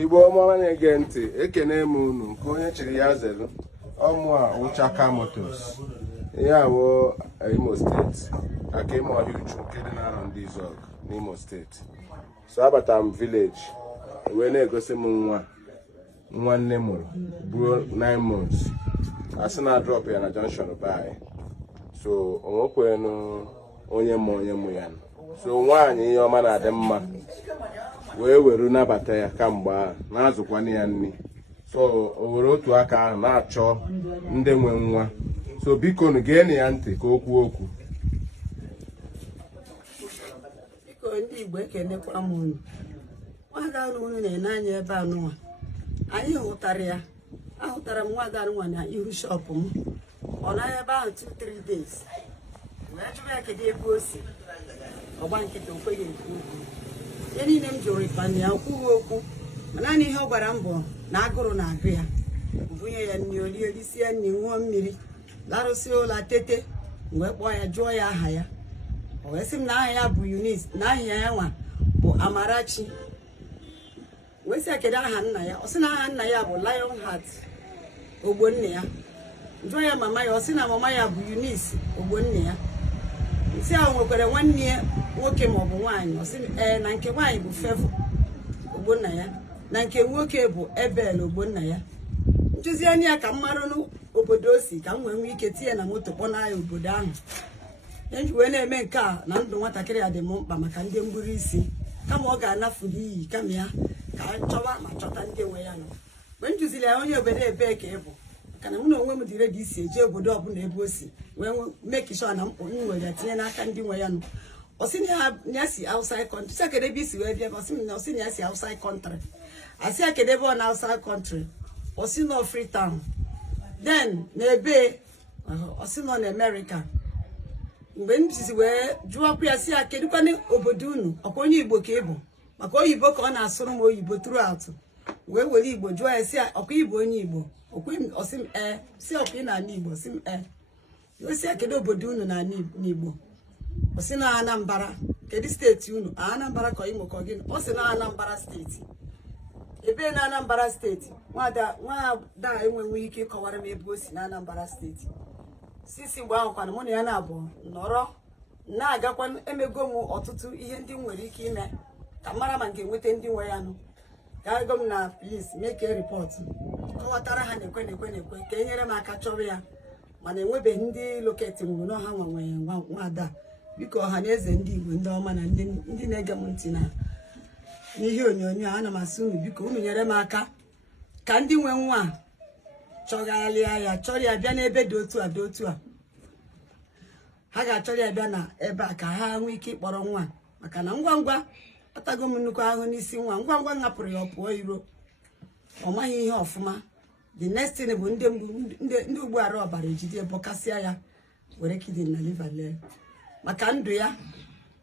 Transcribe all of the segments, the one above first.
Igbo ọma na-ege ntị, ekene m unu nke onye chiri ya zelu ọmụ a Uchaka Motors. Ihe awụ Imo steeti aka ime ọhịa uchu nke dị na ndị Izọg n'Imo steeti. So abata m village wee na-egosi m nwa nne mụrụ bụrụ 9 months. Asị na drop ya na junction by. So onwekwenu onye mụ ya. So nwaanyị ihe ọma na-adị mma wee were nabata ya kamgbe ahụ na-azụkwana ya nri. So o were otu aka ahụ na-achọ ndị nwe nwa. So biko nu geenụ ya ntị ka o kwuo okwu. Biko ndị Igbo ekenekwa m unu. Nwada unu na-ene anya ebe anụnwa. Anyị hụtara ya. Ahụtara m nwada nwa na iru shop m. Ọ na ebe ahụ 2-3 days. Wee jụọ ya kedu ebe o si. Ọgba nkịta o kweghị ekwu okwu. Ihe niile m jụrụ ịkpani ya kwughị okwu. Naanị ihe ọ gwara m bụ na agụrụ na-agụ ya. Bunye ya nri olie risie nri ṅụọ mmiri. Larụsị ụlọ tete. Wee kpọọ ya jụọ ya aha ya. O wee sị m na aha ya bụ Eunice, na aha ya nwa bụ Amarachi. Wee sị kedu aha nna ya? Ọ sị na aha nna ya bụ Lionheart Ogbonne ya. Jụọ ya mama ya, ọ sị na mama ya bụ Eunice Ogbonne ya. Nsị ahụ nwekwara nwanne ya nwoke ma ọ bụ nwaanyị. Ọ sị na nke nwaanyị bụ Favour Ogbonna ya, na nke nwoke bụ Ebel Ogbonna ya. Njuzi anya ya ka m marụ n'obodo o si ka m nwee ike tinye na moto kpọna ya obodo ahụ. Enji wee na-eme nke a na ndụ nwatakịrị ya dị m mkpa maka ndị mgburu isi kama ọ ga-anafu n'iyi kama ya ka chọwa ma chọta ndị nwe ya nọ. Mgbe m jụziri ya onye obodo ebee ka ị bụ maka na mụ na onwe m dị redi isi eje obodo ọbụla ebe o si wee make sure na mkpụ m nwere ya tinye n'aka ndị nwe ya nọ. Ọ sị na ya si outside country. Sị kedụ ebe isi wee bịa. Ọ sị na ya si outside country. Asị ya kedụ ebe ọ na outside country. Ọ sị na Freetown. Then na ebe ọ sị nọ na America. Mgbe m jizi wee jụọkwa ya sị ya kedụkwana obodo unu ọkwa onye Igbo ka ị bụ maka oyibo ka ọ na-asụrụ m oyibo throughout. Wee were Igbo jụọ ya sị ya ọkwa Igbo onye Igbo ọsị m sị ọkwa ị na-ana Igbo sị m o sị ya kedu obodo unu na Igbo. Ọ sị na Anambra. Kedu steeti unu? Anambra ka Imo ka gịnị? Ọ sị na Anambra steeti. Ebe na Anambra steeti nwada enweghị ike ịkọwara m ebe o si na Anambra steeti. Sisi mgbe ahụ kwana mụ na ya na-abụ nọrọ na-agakwa emego m ọtụtụ ihe ndị m nwere ike ime ka mara ma nke nweta ndị nwe ya nụ. Ga-ego m na police make a report kọwatara ha na-ekwe ka e nyere m aka chọrọ ya mana enwebeghị ndị loketi nwụrụ n'ọha nwanwe nwada. Biko ọha na eze ndị Igbo ndị ọma na ndị na-ege m ntị na n'ihe onyonyo ana m asị unu biko unu nyere m aka ka ndị nwe nwa chọgharịa ya chọrọ ya bịa n'ebe dị otu a ha ga-achọrọ ya bịa na ebe a ka ha nwee ike ịkpọrọ nwa maka na ngwa kpatago m nnukwu ahụ n'isi nwa ngwa hapụrụ ya ọ pụọ iro ọ maghị ihe ọfụma. The next thing bụ ndị ugbu ara ọbara ejide bọkasịa ya were kidney na liver lee maka ndụ ya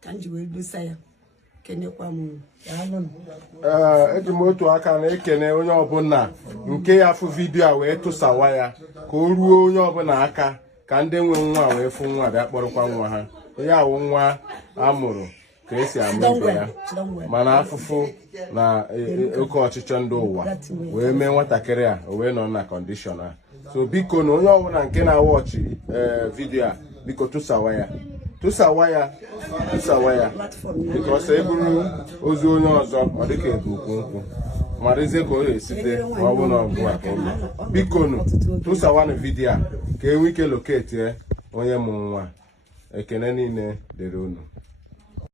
ka m ji wee dosa ya. Kenekwa m Eji m otu aka na-ekene onye ọbụla nke ya fụ vidiyo a wee tụsawa ya ka o ruo onye ọbụla aka ka ndị nwe nwa wee fụ nwa bịa kpọrọkwa nwa ha. Ihe awụ nwa amụrụ ka esi amụ ibe ya mana afụfụ na oke ọchịchọ ndị ụwa wee mee nwatakịrị a o wee nọ na kọndishọn a. So biko na onye ọbụla nke na-awọchị vidiyo a biko tụsawa ya biko ọsọ eburu ozu onye ọzọ ọ dịka ebu ukwu nkwụ marịzie ka o esite ma ọ bụ na ọgụ a ka o mee. Biko nụ tụsawanụ vidiyo a ka e nwee ike loketie onye mụrụ nwa. Ekene niile dịrị unu.